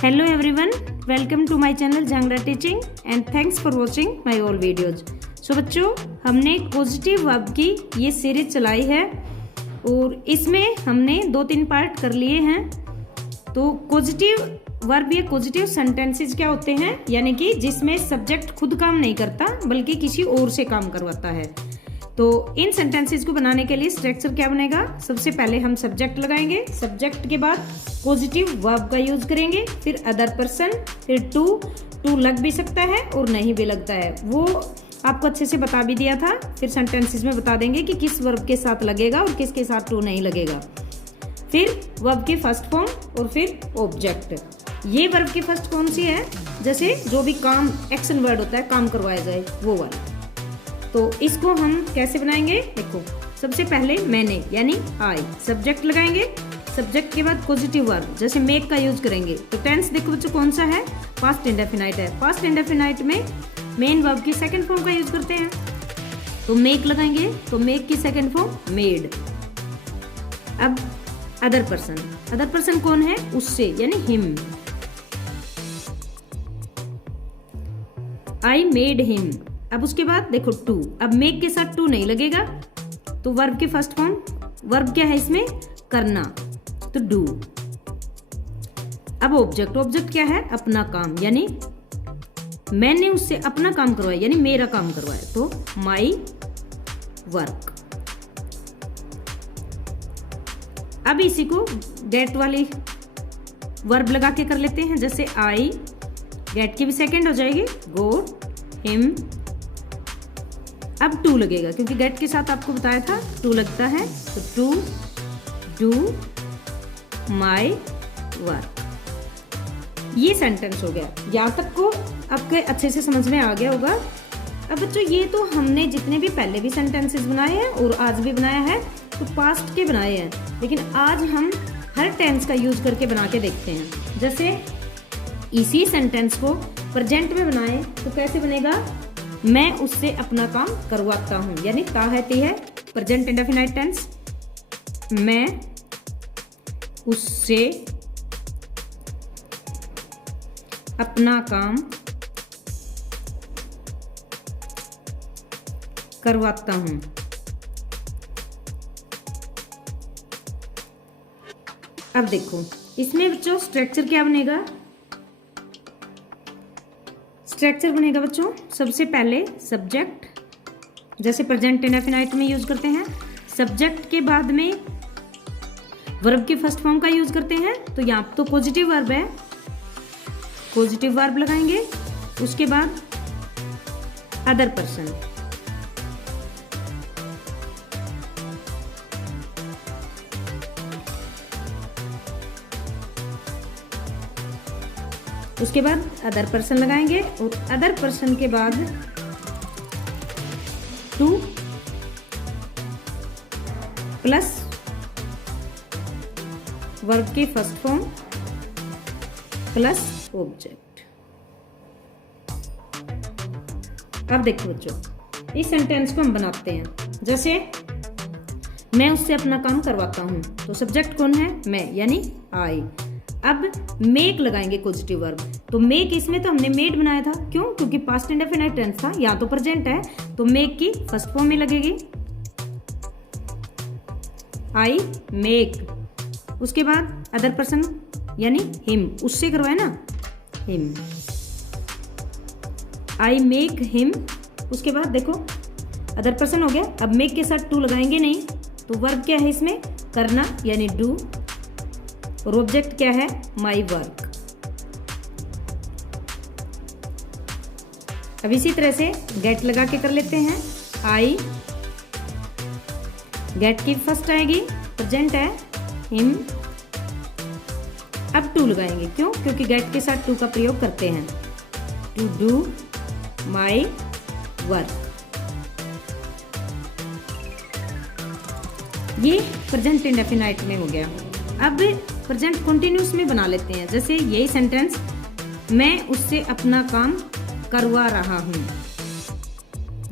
Hello everyone, welcome to my channel Jangra Teaching and thanks for watching my all videos. So बच्चों, हमने positive verb की ये series चलाई है और इसमें हमने 2-3 पार्ट कर लिए हैं। तो पॉजिटिव वर्ब या पॉजिटिव सेंटेंसेस क्या होते हैं, यानी कि जिसमें सब्जेक्ट खुद काम नहीं करता बल्कि किसी और से काम करवाता है। तो इन सेंटेंसेस को बनाने के लिए स्ट्रक्चर क्या बनेगा, सबसे पहले हम सब्जेक्ट लगाएंगे, सब्जेक्ट के बाद पॉजिटिव वर्ब का यूज करेंगे, फिर अदर पर्सन, फिर टू लग भी सकता है और नहीं भी लगता है, वो आपको अच्छे से बता भी दिया था। फिर सेंटेंसेस में बता देंगे कि किस वर्ब के साथ लगेगा और किसके साथ टू नहीं लगेगा। फिर वर्ब के फर्स्ट फॉर्म और फिर ऑब्जेक्ट। ये वर्ब की फर्स्ट कौन सी है, जैसे जो भी काम एक्शन वर्ड होता है, काम करवाया जाए वो वाला। तो इसको हम कैसे बनाएंगे, देखो सबसे पहले मैंने यानी आई सब्जेक्ट लगाएंगे, सब्जेक्ट के बाद पॉजिटिव वर्ब जैसे मेक का यूज करेंगे। तो टेंस देखो बच्चों कौन सा है, पास्ट इंडेफिनाइट है। पास्ट इंडेफिनाइट में मेन वर्ब की सेकंड फॉर्म का यूज करते हैं। तो मेक लगाएंगे, तो मेक की सेकंड फॉर्म मेड। अब अदर पर्सन कौन है, उससे यानी हिम। I made him. अब उसके बाद देखो टू, अब मेक के साथ टू नहीं लगेगा, तो वर्ब के फर्स्ट फॉर्म, वर्ब क्या है इसमें, करना, तो डू। अब ऑब्जेक्ट क्या है, अपना काम, यानी मैंने उससे अपना काम करवाया यानी मेरा काम करवाया, तो माई वर्क। अब इसी को गेट वाली वर्ब लगा के कर लेते हैं, जैसे आई गेट की भी सेकंड हो जाएगी, गो, हिम। अब टू लगेगा क्योंकि गेट के साथ आपको बताया था टू लगता है, तो टू डू माई वर्क। ये सेंटेंस हो गया। यहाँ तक को आपके अच्छे से समझ में आ गया होगा। अब बच्चों ये तो हमने जितने भी पहले भी सेंटेंसेस बनाए हैं और आज भी बनाया है, तो पास्ट के बनाए हैं, लेकिन आज हम हर टेंस का यूज करके बना के देखते हैं। जैसे इसी सेंटेंस को प्रेजेंट में बनाए तो कैसे बनेगा, मैं उससे अपना काम करवाता हूं, यानी ता है ती है, प्रेजेंट इंडेफिनाइट टेंस, मैं उससे अपना काम करवाता हूं। अब देखो इसमें बच्चों स्ट्रक्चर क्या बनेगा, स्ट्रक्चर बनेगा बच्चों सबसे पहले सब्जेक्ट, जैसे प्रेजेंट इंडेफिनाइट में यूज करते हैं, सब्जेक्ट के बाद में वर्ब के फर्स्ट फॉर्म का यूज करते हैं। तो यहाँ तो पॉजिटिव वर्ब है, पॉजिटिव वर्ब लगाएंगे, उसके बाद अदर पर्सन, उसके बाद अदर पर्सन लगाएंगे और अदर पर्सन के बाद टू प्लस वर्ब के फर्स्ट फॉर्म प्लस ऑब्जेक्ट। अब देखो बच्चों इस सेंटेंस को हम बनाते हैं, जैसे मैं उससे अपना काम करवाता हूं, तो सब्जेक्ट कौन है, मैं यानी आई। अब मेक लगाएंगे पॉजिटिव वर्ब, तो मेक इसमें तो हमने मेड बनाया था, क्यों, क्योंकि पास्ट इंडेफिनाइट टेंस था, यहाँ तो प्रेजेंट है, तो मेक की फर्स्ट फॉर्म में लगेगी आई मेक। उसके बाद अदर पर्सन यानी हिम, उससे करवाए ना, हिम, आई मेक हिम। उसके बाद देखो अदर पर्सन हो गया, अब मेक के साथ टू लगाएंगे नहीं, तो वर्ब क्या है इसमें, करना यानी डू, और ऑब्जेक्ट क्या है, माई वर्क। अब इसी तरह से गेट लगा के कर लेते हैं, आई गेट की फर्स्ट आएगी, प्रेजेंट है, हिम। अब टू लगाएंगे, क्यों, क्योंकि गेट के साथ टू का प्रयोग करते हैं, टू डू माई वर्क। ये प्रेजेंट इंडेफिनाइट में हो गया। अब प्रेजेंट कंटिन्यूस में बना लेते हैं, जैसे यही सेंटेंस, मैं उससे अपना काम करवा रहा हूं,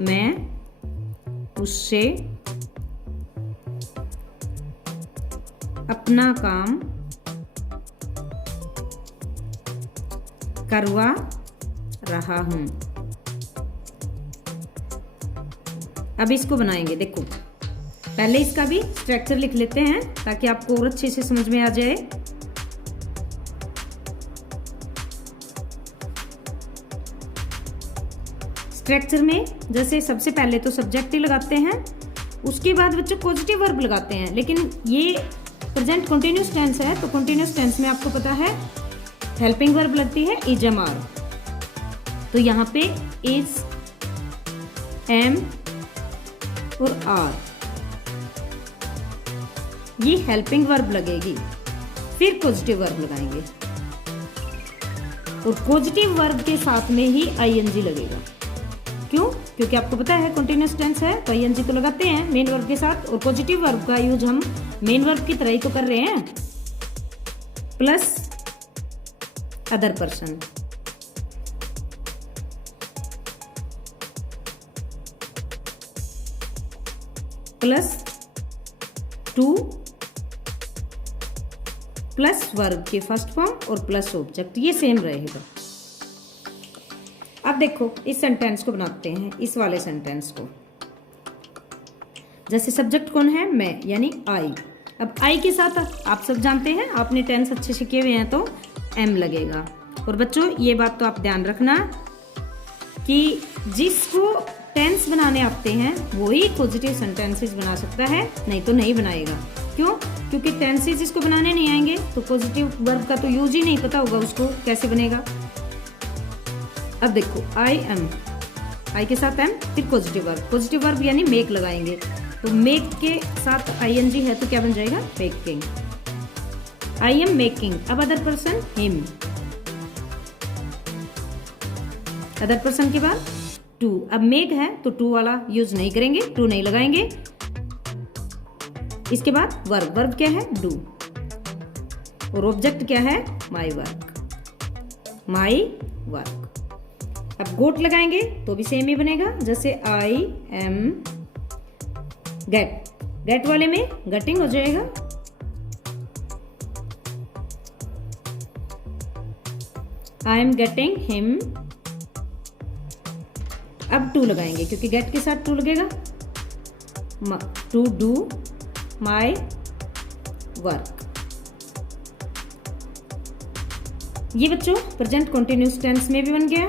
मैं उससे अपना काम करवा रहा हूं। अब इसको बनाएंगे। देखो पहले इसका भी स्ट्रक्चर लिख लेते हैं ताकि आपको और अच्छे से समझ में आ जाए। स्ट्रक्चर में जैसे सबसे पहले तो सब्जेक्ट ही लगाते हैं, उसके बाद बच्चों पॉजिटिव वर्ब लगाते हैं। लेकिन ये प्रेजेंट कंटिन्यूअस टेंस है तो कंटिन्यूअस टेंस में आपको पता है हेल्पिंग वर्ब लगती है इज एम आर। तो यहाँ पे इज, एम और आर ये हेल्पिंग वर्ब लगेगी, फिर पॉजिटिव वर्ब लगाएंगे और पॉजिटिव वर्ब के साथ में ही आईएनजी लगेगा। क्यों? क्योंकि आपको पता है कंटिन्यूअस टेंस है तो आईएनजी तो लगाते हैं मेन वर्ब के साथ, और पॉजिटिव वर्ब का यूज हम मेन वर्ब की तरह ही तो कर रहे हैं, plus other person. Plus two plus verb के फर्स्ट फॉर्म और प्लस ऑब्जेक्ट, ये सेम रहेगा। अब देखो इस सेंटेंस को बनाते हैं, इस वाले सेंटेंस को। जैसे सब्जेक्ट कौन है? मैं, यानी आई। अब आई के साथ आप सब जानते हैं, आपने टेंस अच्छे से किए हुए हैं तो एम लगेगा। और बच्चों ये बात तो आप ध्यान रखना कि जिसको टेंस बनाने आते हैं वही पॉजिटिव सेंटेंसेस बना सकता है, नहीं तो नहीं बनाएगा। क्यों? क्योंकि टेंसेस जिसको बनाने नहीं आएंगे तो पॉजिटिव वर्ब का तो यूज ही नहीं पता होगा उसको, कैसे बनेगा। अब देखो आई एम, आई के साथ एम, फिर पॉजिटिव वर्ब। पॉजिटिव वर्ब यानी मेक लगाएंगे, तो मेक के साथ आईएनजी है तो क्या बन जाएगा? मेकिंग। I am making. अब other person him, other person के बाद टू। अब मेक है तो टू वाला यूज नहीं करेंगे, टू नहीं लगाएंगे। इसके बाद वर्ब, वर्ब क्या है? डू। और ऑब्जेक्ट क्या है? My work, my work. अब गोट लगाएंगे तो भी सेम ही बनेगा, जैसे आई एम गेट, गेट वाले में गेटिंग हो जाएगा। I am getting him. अब टू लगाएंगे क्योंकि गेट के साथ टू लगेगा, टू डू माई वर्क। ये बच्चों प्रेजेंट कंटिन्यूअस टेंस में भी बन गया।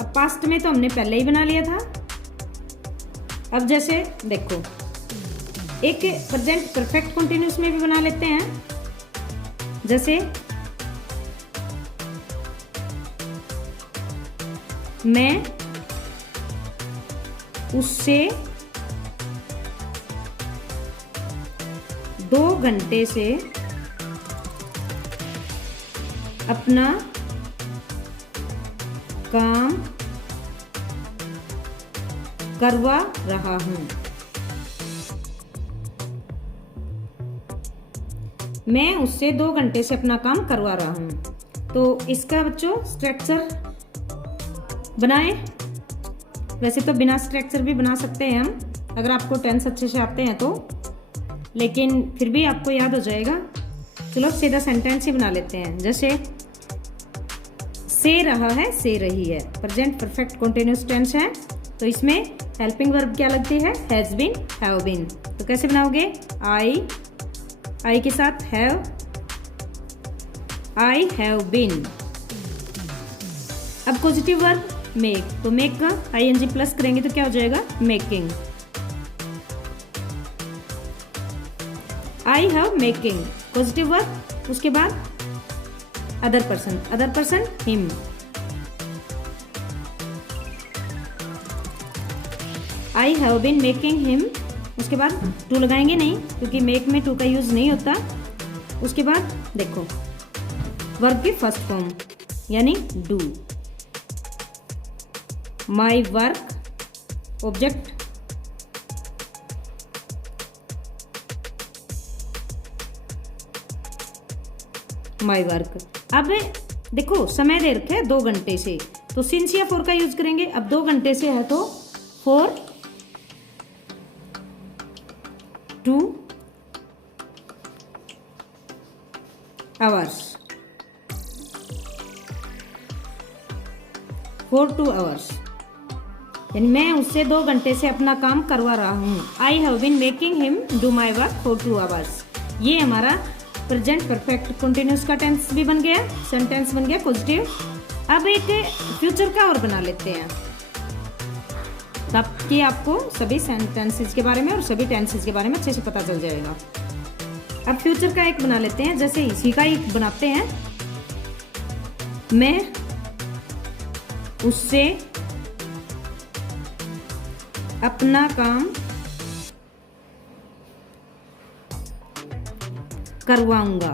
अब पास्ट में तो हमने पहले ही बना लिया था। अब जैसे देखो एक प्रेजेंट परफेक्ट कंटिन्यूअस में भी बना लेते हैं, जैसे मैं उससे 2 घंटे से अपना काम करवा रहा हूं। मैं उससे 2 घंटे से अपना काम करवा रहा हूं। तो इसका बच्चों स्ट्रक्चर बनाएं। वैसे तो बिना स्ट्रक्चर भी बना सकते हैं हम, अगर आपको टेंस अच्छे से आते हैं तो, लेकिन फिर भी आपको याद हो जाएगा। चलो सीधा सेंटेंस ही बना लेते हैं। जैसे से रहा है, से रही है, प्रेजेंट परफेक्ट कंटिन्यूअस टेंस है तो इसमें हेल्पिंग वर्ब क्या लगती है? Has been, have been. तो कैसे बनाओगे? आई के साथ हैव, आई हैव बीन। अब पॉजिटिव वर्ब मेक, तो मेक का आईएनजी प्लस करेंगे तो क्या हो जाएगा? Making. I have making, positive verb. उसके बाद other person, other person him. I have been making him. उसके बाद टू लगाएंगे नहीं क्योंकि मेक में टू का यूज नहीं होता। उसके बाद देखो वर्ब की फर्स्ट फॉर्म यानी do, my work, object my work. अब देखो समय दे रखा है 2 घंटे से, तो सिंस या फॉर का यूज करेंगे। अब 2 घंटे से है तो फॉर 2 आवर्स। फॉर 2 आवर्स, यानी मैं उससे 2 घंटे से अपना काम करवा रहा हूँ। I have been making him do my work for 2 hours. ये हमारा प्रेजेंट परफेक्ट कंटिन्यूस का टेंस भी बन गया, सेंटेंस बन गया पॉजिटिव। अब एक फ्यूचर का और बना लेते हैं ताकि आपको सभी सेंटेंसेस के बारे में और सभी टेंसेस के बारे में अच्छे से पता चल जाएगा। अब फ्यूचर का एक बना लेते हैं, जैसे इसी का एक बनाते हैं। मैं उससे अपना काम करवाऊंगा,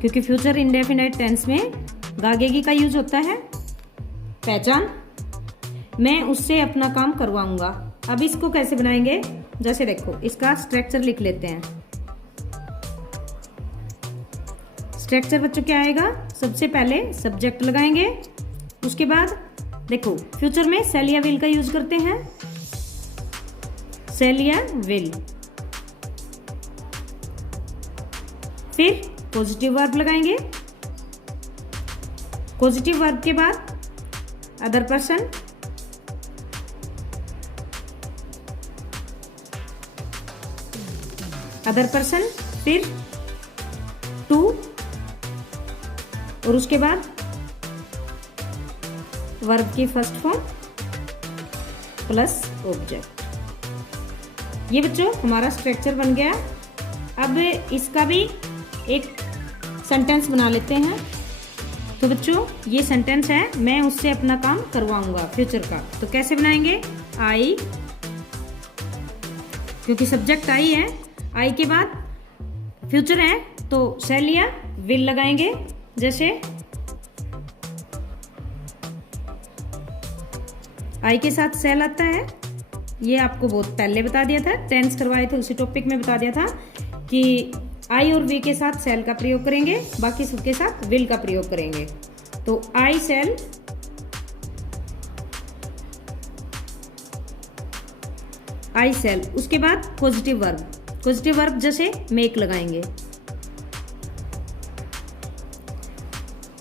क्योंकि फ्यूचर इंडेफिनाइट टेंस में गागेगी का यूज होता है। पहचान, मैं उससे अपना काम करवाऊंगा। अब इसको कैसे बनाएंगे, जैसे देखो इसका स्ट्रक्चर लिख लेते हैं। स्ट्रक्चर बच्चों क्या आएगा, सबसे पहले सब्जेक्ट लगाएंगे, उसके बाद देखो फ्यूचर में शैल या विल का यूज करते हैं, शैल या विल। फिर पॉजिटिव वर्ब लगाएंगे, पॉजिटिव वर्ब के बाद अदर पर्सन, अदर पर्सन, फिर टू, और उसके बाद वर्ब की फर्स्ट फॉर्म प्लस ऑब्जेक्ट। ये बच्चों हमारा स्ट्रक्चर बन गया। अब इसका भी एक सेंटेंस बना लेते हैं। तो बच्चों ये सेंटेंस है, मैं उससे अपना काम करवाऊंगा, फ्यूचर का। तो कैसे बनाएंगे, आई, क्योंकि सब्जेक्ट आई है, आई के बाद फ्यूचर है तो शैल या विल लगाएंगे। जैसे आई के साथ शैल आता है, ये आपको बहुत पहले बता दिया था, टेंस करवाए थे उसी टॉपिक में बता दिया था कि आई और वी के साथ शैल का प्रयोग करेंगे, बाकी सबके साथ विल का प्रयोग करेंगे। तो आई शैल, आई शैल, उसके बाद पॉजिटिव वर्ब, पॉजिटिव वर्ब जैसे मेक लगाएंगे,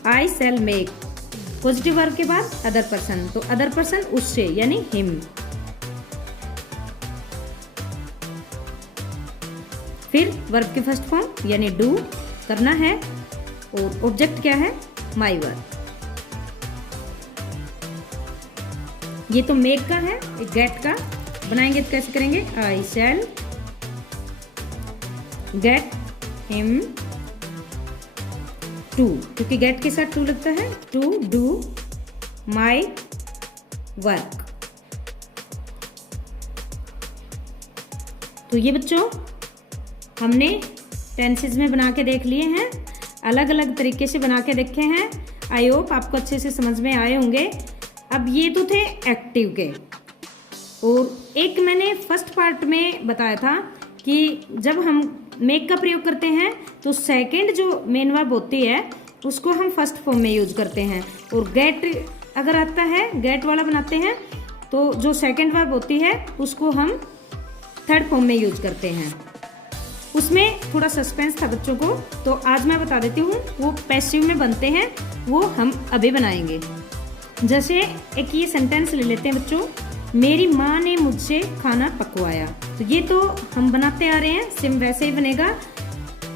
आई शैल मेक। पॉजिटिव वर्ब के बाद अदर पर्सन, तो अदर पर्सन उससे यानी हिम। फिर वर्ब की फर्स्ट फॉर्म यानी डू करना है, और ऑब्जेक्ट क्या है, माई वर्ब। ये तो मेक का है, एक गेट का बनाएंगे तो कैसे करेंगे, आई शैल गेट हिम टू, क्योंकि गेट के साथ टू लगता है, टू डू माई वर्क। तो ये बच्चों हमने टेंसेस में बना के देख लिए हैं, अलग अलग तरीके से बना के देखे हैं। आई होप आपको अच्छे से समझ में आए होंगे। अब ये तो थे एक्टिव के, और एक मैंने फर्स्ट पार्ट में बताया था कि जब हम मेक का प्रयोग करते हैं तो सेकंड जो मेन वर्ब होती है उसको हम फर्स्ट फॉर्म में यूज करते हैं, और गेट अगर आता है गेट वाला बनाते हैं तो जो सेकंड वर्ब होती है उसको हम थर्ड फॉर्म में यूज करते हैं। उसमें थोड़ा सस्पेंस था बच्चों को, तो आज मैं बता देती हूँ वो पैसिव में बनते हैं, वो हम अभी बनाएंगे। जैसे एक ये सेंटेंस ले लेते हैं बच्चों, मेरी माँ ने मुझसे खाना पकवाया। तो ये तो हम बनाते आ रहे हैं, सेम वैसे ही बनेगा।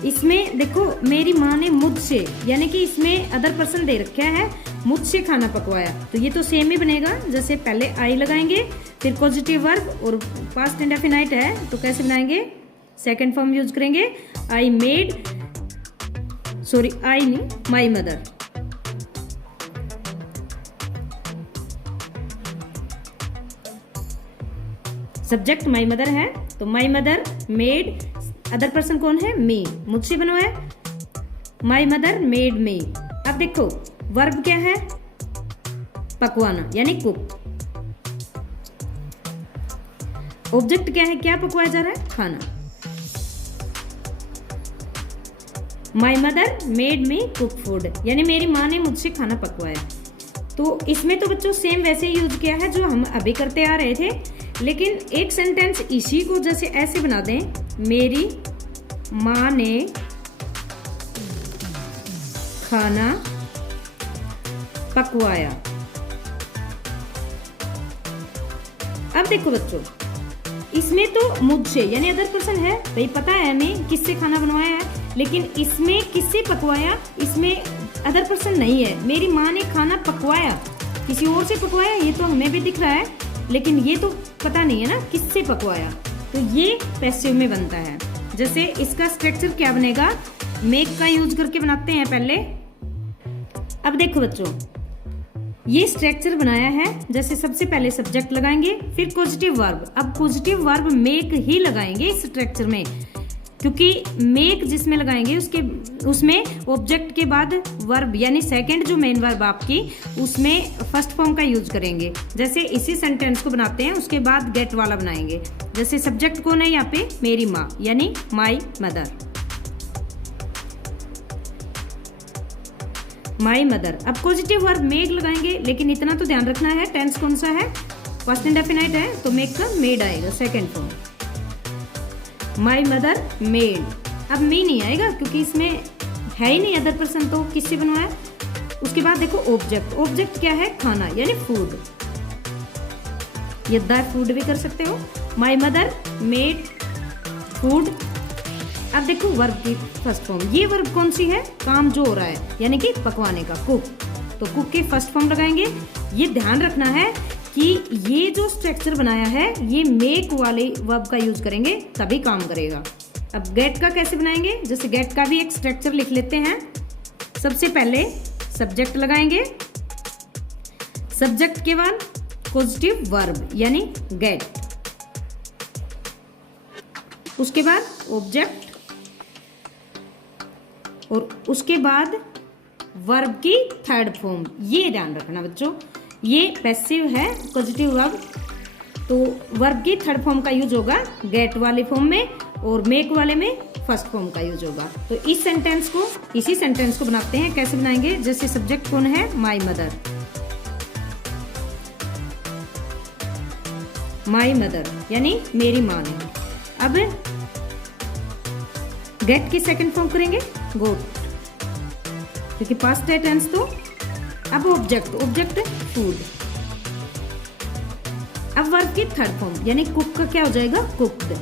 इसमें देखो मेरी माँ ने मुझसे, यानी कि इसमें अदर पर्सन दे रखा है, मुझसे खाना पकवाया, तो ये तो सेम ही बनेगा। जैसे पहले आई लगाएंगे, फिर पॉजिटिव वर्ब और पास्ट इंडेफिनाइट है, तो कैसे बनाएंगे, सेकंड फॉर्म यूज करेंगे, आई मेड, सॉरी आई नहीं, my mother. Subject my mother है, तो my mother made, other person कौन है, मी, मुझसे बनवाया, माई मदर मेड मी। अब देखो वर्ब क्या है, पकवाना यानी कुक। ऑब्जेक्ट क्या है, क्या पकवाया जा रहा है, खाना। My mother made me cook food, यानी मेरी माँ ने मुझसे खाना पकवाया। तो इसमें तो बच्चों सेम वैसे यूज किया है जो हम अभी करते आ रहे थे, लेकिन एक सेंटेंस इसी को जैसे ऐसे बना दें, मेरी माँ ने खाना पकवाया। अब देखो बच्चों, इसमें तो मुझसे यानी अदर पर्सन है, भाई पता है हमें किससे खाना बनवाया है, लेकिन इसमें किससे पकवाया, इसमें अदर पर्सन नहीं है। मेरी माँ ने खाना पकवाया, किसी और से पकवाया ये तो हमें भी दिख रहा है, लेकिन ये तो पता नहीं है ना किससे पकवाया, तो ये पैसिव में बनता है। जैसे इसका स्ट्रक्चर क्या बनेगा, मेक का यूज करके बनाते हैं पहले। अब देखो बच्चों, ये स्ट्रक्चर बनाया है, जैसे सबसे पहले सब्जेक्ट लगाएंगे, फिर पॉजिटिव वर्ब। अब पॉजिटिव वर्ब मेक ही लगाएंगे इस स्ट्रक्चर में, क्योंकि मेक जिसमें लगाएंगे उसमें ऑब्जेक्ट के बाद वर्ब यानी सेकंड जो मेन वर्ब आपकी, उसमें फर्स्ट फॉर्म का यूज करेंगे। जैसे इसी सेंटेंस को बनाते हैं, उसके बाद गेट वाला बनाएंगे। जैसे सब्जेक्ट कौन है यहाँ पे, मेरी माँ यानी माई मदर, माई मदर। अब पॉजिटिव वर्ब मेक लगाएंगे, लेकिन इतना तो ध्यान रखना है टेंस कौन सा है, पास्ट इंडेफिनिट है तो मेक का मेड आएगा second form, my mother made. अब मी नहीं आएगा क्योंकि इसमें है ही नहीं अदर पर्सन, तो किससे बनवाया। उसके बाद देखो ऑब्जेक्ट, ऑब्जेक्ट क्या है, खाना यानी फूड, ये द फूड भी कर सकते हो। My mother made food. अब देखो वर्ब की फर्स्ट फॉर्म, ये वर्ब कौन सी है, काम जो हो रहा है यानी कि पकवाने का, कुक, तो कुक की फर्स्ट फॉर्म लगाएंगे। ये ध्यान रखना है कि ये जो स्ट्रक्चर बनाया है ये मेक वाले वर्ब का यूज करेंगे तभी काम करेगा। अब गेट का कैसे बनाएंगे, जैसे गेट का भी एक स्ट्रक्चर लिख लेते हैं। सबसे पहले सब्जेक्ट लगाएंगे, सब्जेक्ट के बाद पॉजिटिव वर्ब यानी गेट, उसके बाद ऑब्जेक्ट, और उसके बाद वर्ब की थर्ड फॉर्म। ये ध्यान रखना बच्चों, ये पैसिव है पॉजिटिव वर्ब, तो वर्ब की थर्ड फॉर्म का यूज होगा गेट वाले फॉर्म में, और मेक वाले में फर्स्ट फॉर्म का यूज होगा। तो इस सेंटेंस को, इसी सेंटेंस को बनाते हैं, कैसे बनाएंगे, जैसे सब्जेक्ट कौन है, माई मदर, माई मदर यानी मेरी माँ ने। अब गेट की सेकंड फॉर्म करेंगे गोट, क्योंकि पास्ट टेंस तो। अब ऑब्जेक्ट, ऑब्जेक्ट फूड। अब वर्ब की थर्ड फॉर्म यानी कुक का क्या हो जाएगा, कुक्ड।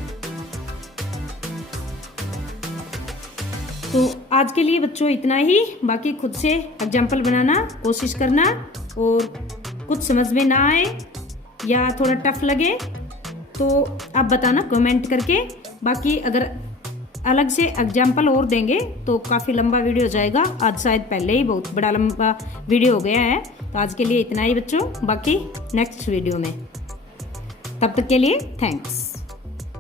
तो आज के लिए बच्चों इतना ही, बाकी खुद से एग्जाम्पल बनाना कोशिश करना, और कुछ समझ में ना आए या थोड़ा टफ लगे तो आप बताना कमेंट करके। बाकी अगर अलग से एग्जाम्पल और देंगे तो काफ़ी लंबा वीडियो हो जाएगा, आज शायद पहले ही बहुत बड़ा लंबा वीडियो हो गया है। तो आज के लिए इतना ही बच्चों, बाकी नेक्स्ट वीडियो में, तब तक के लिए थैंक्स।